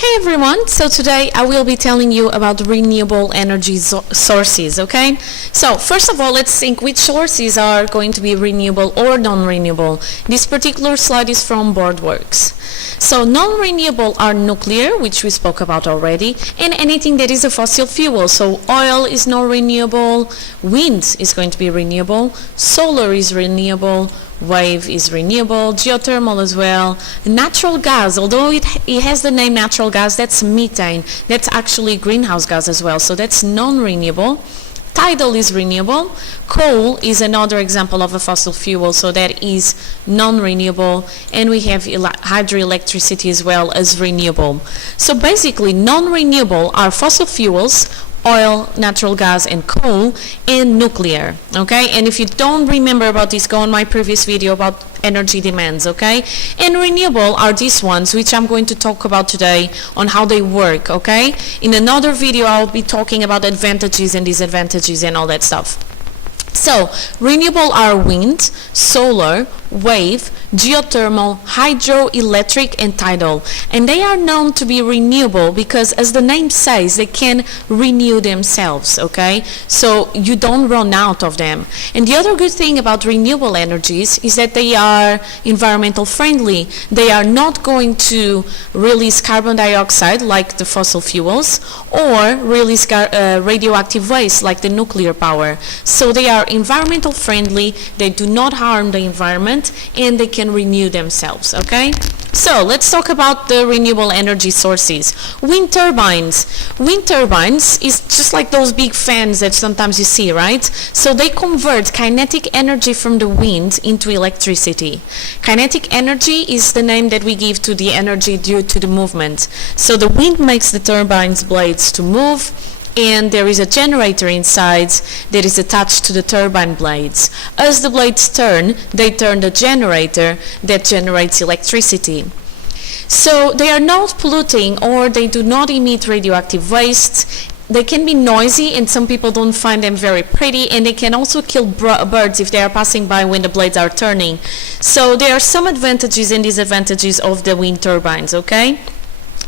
Hey everyone, so today I will be telling you about renewable energy sources, okay? So first of all, let's think which sources are going to be renewable or non-renewable. This particular slide is from Boardworks. So non-renewable are nuclear, which we spoke about already, and anything that is a fossil fuel. So oil is non-renewable, wind is going to be renewable, solar is renewable, wave is renewable, geothermal as well. Natural gas, although it has the name natural gas, that's methane. That's actually greenhouse gas as well, so that's non-renewable. Tidal is renewable. Coal is another example of a fossil fuel, so that is non-renewable. And we have hydroelectricity as well as renewable. So basically, non-renewable are fossil fuels, oil, natural gas, and coal, and nuclear, okay? And if you don't remember about this, go on my previous video about energy demands, okay? And renewable are these ones, which I'm going to talk about today on how they work, okay? In another video, I'll be talking about advantages and disadvantages and all that stuff. So, renewable are wind, solar, wave, geothermal, hydroelectric, and tidal. And they are known to be renewable because, as the name says, they can renew themselves, okay? So you don't run out of them. And the other good thing about renewable energies is that they are environmental friendly. They are not going to release carbon dioxide like the fossil fuels or release radioactive waste like the nuclear power. So they are environmental friendly, they do not harm the environment, and they can renew themselves, okay? So let's talk about the renewable energy sources. Wind turbines. Wind turbines is just like those big fans that sometimes you see, right? So they convert kinetic energy from the wind into electricity. Kinetic energy is the name that we give to the energy due to the movement. So the wind makes the turbines blades to move, and there is a generator inside that is attached to the turbine blades. As the blades turn, they turn the generator that generates electricity. So they are not polluting, or they do not emit radioactive waste. They can be noisy, and some people don't find them very pretty, and they can also kill birds if they are passing by when the blades are turning. So there are some advantages and disadvantages of the wind turbines, okay?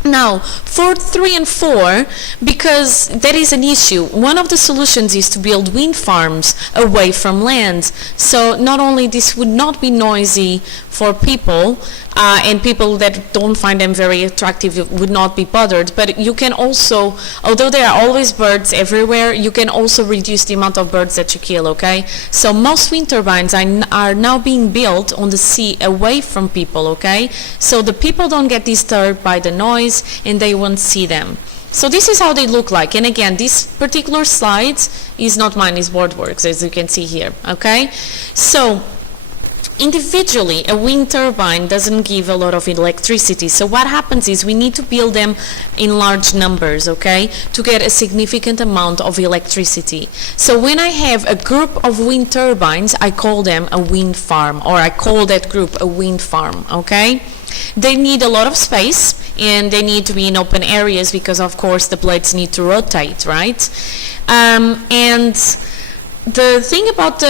Now, for 3 and 4, because that is an issue, one of the solutions is to build wind farms away from land. So not only this would not be noisy for people, and people that don't find them very attractive would not be bothered, but you can also, although there are always birds everywhere, you can also reduce the amount of birds that you kill, okay? So most wind turbines are now being built on the sea away from people, okay? So the people don't get disturbed by the noise and they won't see them. So this is how they look like. And again, this particular slide is not mine, it's Boardworks, as you can see here, okay? So individually, a wind turbine doesn't give a lot of electricity. So what happens is we need to build them in large numbers, okay, to get a significant amount of electricity. So when I have a group of wind turbines, I call them a wind farm, or I call that group a wind farm, okay? They need a lot of space, and they need to be in open areas because, of course, the blades need to rotate, right? And the thing about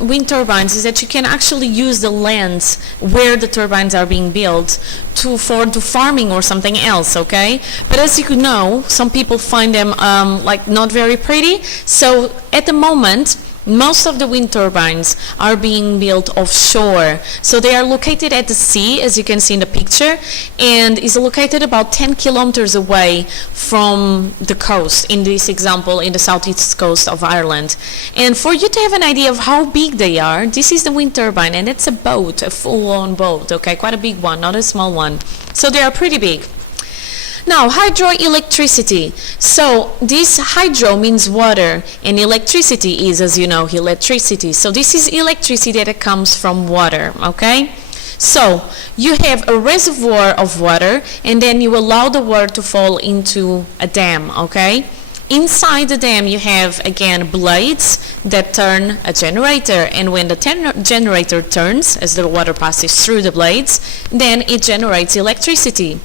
wind turbines is that you can actually use the lands where the turbines are being built for farming or something else, okay? But as you know, some people find them like not very pretty. So at the moment, most of the wind turbines are being built offshore. So they are located at the sea, as you can see in the picture, and is located about 10 kilometers away from the coast, in this example, in the southeast coast of Ireland. And for you to have an idea of how big they are, this is the wind turbine, and it's a boat, a full-on boat, okay? Quite a big one, not a small one. So they are pretty big. Now, hydroelectricity. So this hydro means water, and electricity is, as you know, electricity. So this is electricity that comes from water, okay? So you have a reservoir of water, and then you allow the water to fall into a dam, okay? Inside the dam you have, again, blades that turn a generator, and when the generator turns, as the water passes through the blades, then it generates electricity.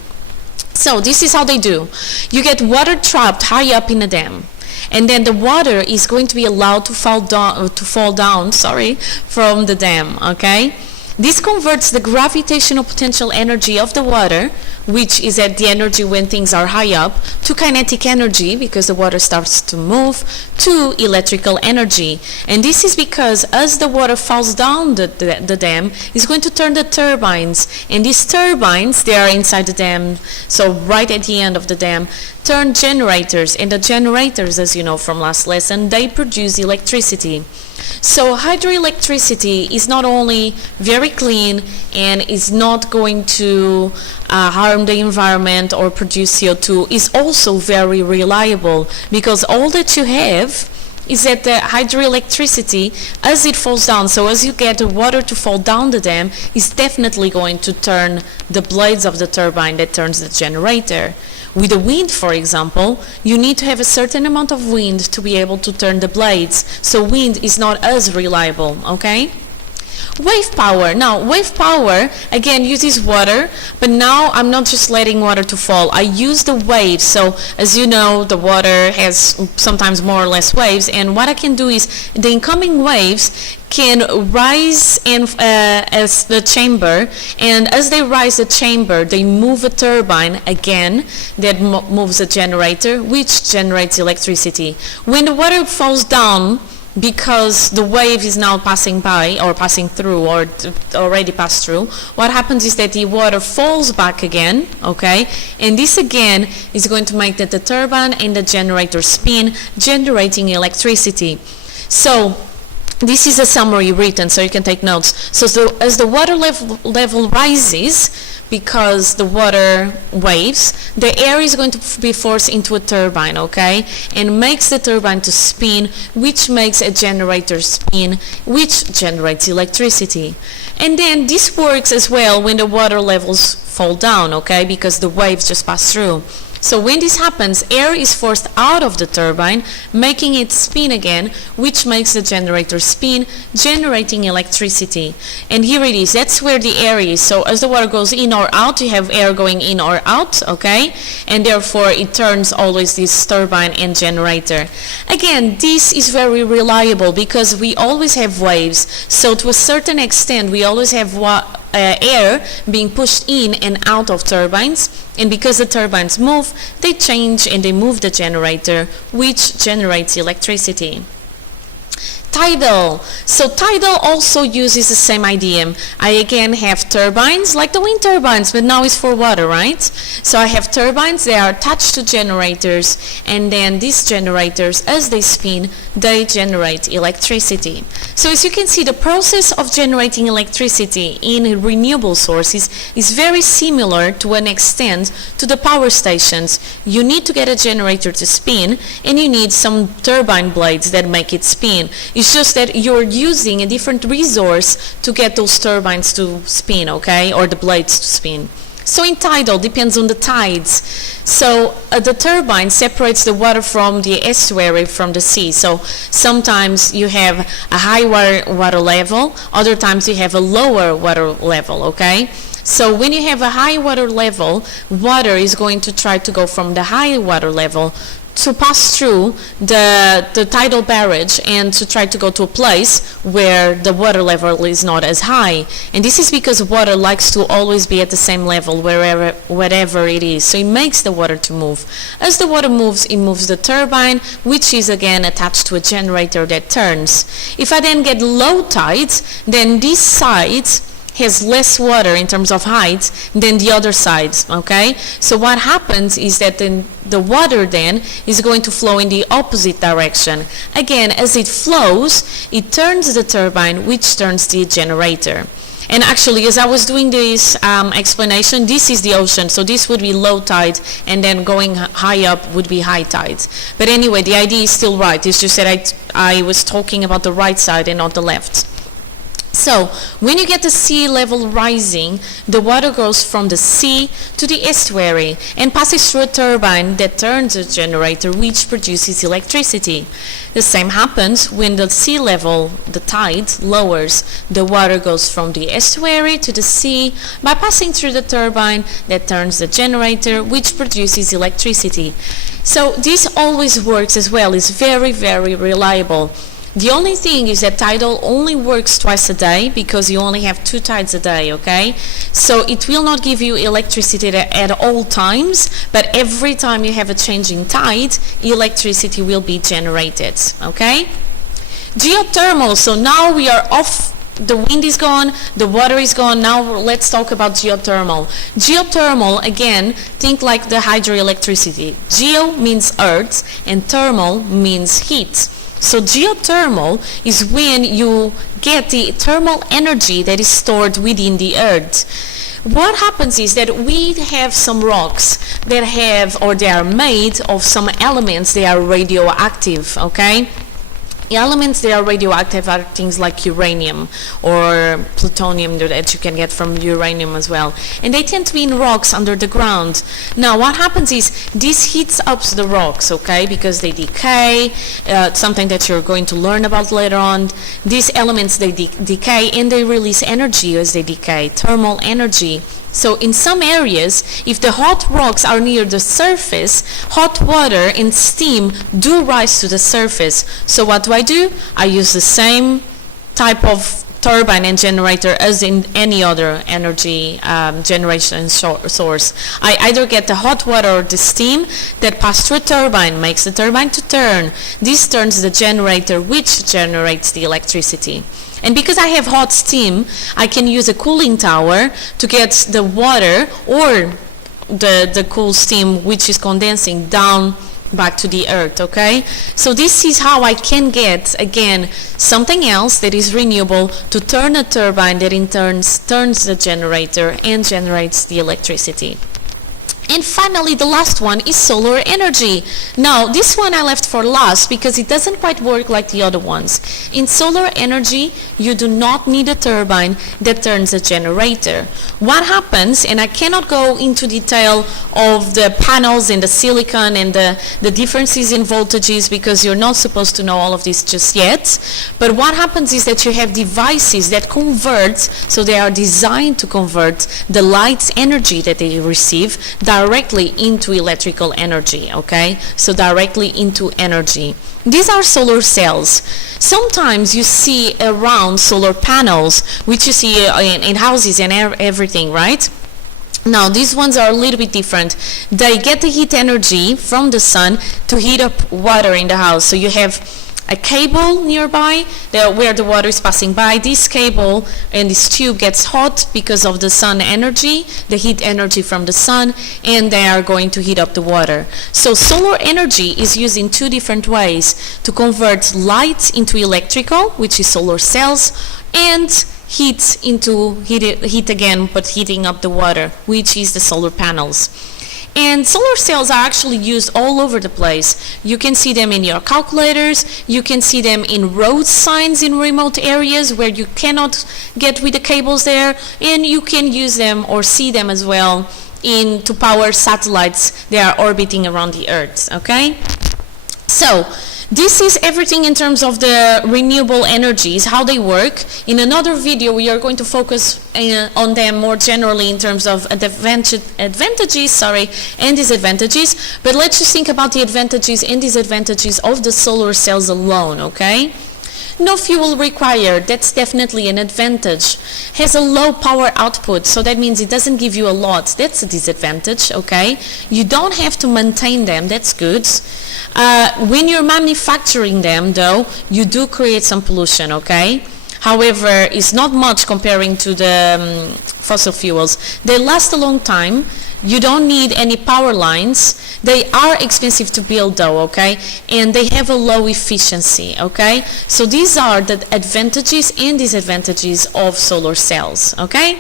So this is how they do. You get water trapped high up in a dam, and then the water is going to be allowed to fall down from the dam, okay? This converts the gravitational potential energy of the water, which is at the energy when things are high up, to kinetic energy, because the water starts to move, to electrical energy. And this is because as the water falls down the dam, it's going to turn the turbines. And these turbines, they are inside the dam, so right at the end of the dam, turn generators. And the generators, as you know from last lesson, they produce electricity. So hydroelectricity is not only very clean and is not going to harm the environment or produce CO2, is also very reliable, because all that you have is that the hydroelectricity, as it falls down, so as you get the water to fall down the dam, is definitely going to turn the blades of the turbine that turns the generator. With the wind, for example, you need to have a certain amount of wind to be able to turn the blades, so wind is not as reliable, okay? Wave power. Now, wave power, again, uses water, but now I'm not just letting water to fall. I use the waves. So, as you know, the water has sometimes more or less waves, and what I can do is the incoming waves can rise as the chamber, and as they rise the chamber, they move a turbine again that moves a generator, which generates electricity. When the water falls down, because the wave is now passing by or passing through or already passed through, what happens is that the water falls back again, okay? And this again is going to make that the turbine and the generator spin, generating electricity. So this is a summary written, so you can take notes. So as the water level rises, because the water waves, the air is going to be forced into a turbine, okay? And makes the turbine to spin, which makes a generator spin, which generates electricity. And then this works as well when the water levels fall down, okay? Because the waves just pass through. So when this happens, air is forced out of the turbine, making it spin again, which makes the generator spin, generating electricity. And here it is, that's where the air is. So as the water goes in or out, you have air going in or out, okay? And therefore it turns always this turbine and generator. Again, this is very reliable because we always have waves. So to a certain extent, we always have air being pushed in and out of turbines, and because the turbines move, they change and they move the generator, which generates electricity. Tidal. So Tidal also uses the same idea. I again have turbines, like the wind turbines, but now it's for water, right? So I have turbines, they are attached to generators, and then these generators, as they spin, they generate electricity. So as you can see, the process of generating electricity in renewable sources is very similar to an extent to the power stations. You need to get a generator to spin, and you need some turbine blades that make it spin. It's just that you're using a different resource to get those turbines to spin, okay, or the blades to spin. So in tidal, depends on the tides. So the turbine separates the water from the estuary from the sea. So sometimes you have a high water level, other times you have a lower water level, okay? So when you have a high water level, water is going to try to go from the high water level to pass through the tidal barrage and to try to go to a place where the water level is not as high. And this is because water likes to always be at the same level wherever it is. So it makes the water to move. As the water moves, it moves the turbine, which is again attached to a generator that turns. If I then get low tides, then this side has less water in terms of height than the other sides, okay? So what happens is that then the water then is going to flow in the opposite direction. Again, as it flows, it turns the turbine, which turns the generator. And actually, as I was doing this explanation, this is the ocean, so this would be low tide, and then going high up would be high tide. But anyway, the idea is still right. It's just that I was talking about the right side and not the left. So when you get the sea level rising, the water goes from the sea to the estuary and passes through a turbine that turns a generator, which produces electricity. The same happens when the sea level, the tide, lowers. The water goes from the estuary to the sea by passing through the turbine that turns the generator, which produces electricity. So this always works as well. It's very, very reliable. The only thing is that Tidal only works twice a day because you only have 2 tides a day, okay? So it will not give you electricity at all times, but every time you have a change in tide, electricity will be generated, okay? Geothermal, so now we are off. The wind is gone, the water is gone. Now let's talk about geothermal. Geothermal, again, think like the hydroelectricity. Geo means earth and thermal means heat. So geothermal is when you get the thermal energy that is stored within the earth. What happens is that we have some rocks that have, or they are made of some elements, they are radioactive, okay? Elements that are radioactive are things like uranium or plutonium that you can get from uranium as well. And they tend to be in rocks under the ground. Now what happens is this heats up the rocks, okay, because they decay, something that you're going to learn about later on. These elements, they decay and they release energy as they decay, thermal energy. So in some areas, if the hot rocks are near the surface, hot water and steam do rise to the surface. So what do? I use the same type of turbine and generator as in any other energy generation source. I either get the hot water or the steam that pass through a turbine, makes the turbine to turn. This turns the generator which generates the electricity. And because I have hot steam, I can use a cooling tower to get the water or the cool steam which is condensing down back to the earth, okay? So this is how I can get, again, something else that is renewable to turn a turbine that in turn turns the generator and generates the electricity. And finally, the last one is solar energy. Now, this one I left for last because it doesn't quite work like the other ones. In solar energy, you do not need a turbine that turns a generator. What happens, and I cannot go into detail of the panels and the silicon and the differences in voltages because you're not supposed to know all of this just yet. But what happens is that you have devices that convert, so they are designed to convert the light's energy that they receive directly into electrical energy, okay? So directly into energy. These are solar cells. Sometimes you see around solar panels, which you see in houses and everything, right? Now, these ones are a little bit different. They get the heat energy from the sun to heat up water in the house. So you have a cable nearby where the water is passing by. This cable and this tube gets hot because of the sun energy, the heat energy from the sun, and they are going to heat up the water. So solar energy is used in 2 different ways: to convert light into electrical, which is solar cells, and heat into heat again, but heating up the water, which is the solar panels. And solar cells are actually used all over the place. You can see them in your calculators, you can see them in road signs in remote areas where you cannot get with the cables there, and you can use them or see them as well to power satellites that are orbiting around the Earth, okay? So, this is everything in terms of the renewable energies, how they work. In another video, we are going to focus on them more generally in terms of advantages and disadvantages. But let's just think about the advantages and disadvantages of the solar cells alone, okay? No fuel required, that's definitely an advantage. Has a low power output, so that means it doesn't give you a lot. That's a disadvantage, okay? You don't have to maintain them, that's good. When you're manufacturing them, though, you do create some pollution, okay? However, it's not much comparing to the fossil fuels. They last a long time. You don't need any power lines. They are expensive to build though, okay? And they have a low efficiency, okay? So these are the advantages and disadvantages of solar cells, okay?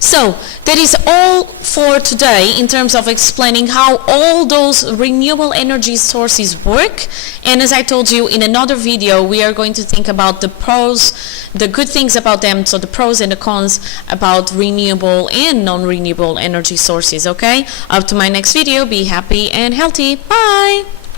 So that is all for today in terms of explaining how all those renewable energy sources work. And as I told you in another video, we are going to think about the pros, the good things about them, so the pros and the cons about renewable and non-renewable energy sources, okay? Up to my next video, be happy and healthy. Bye!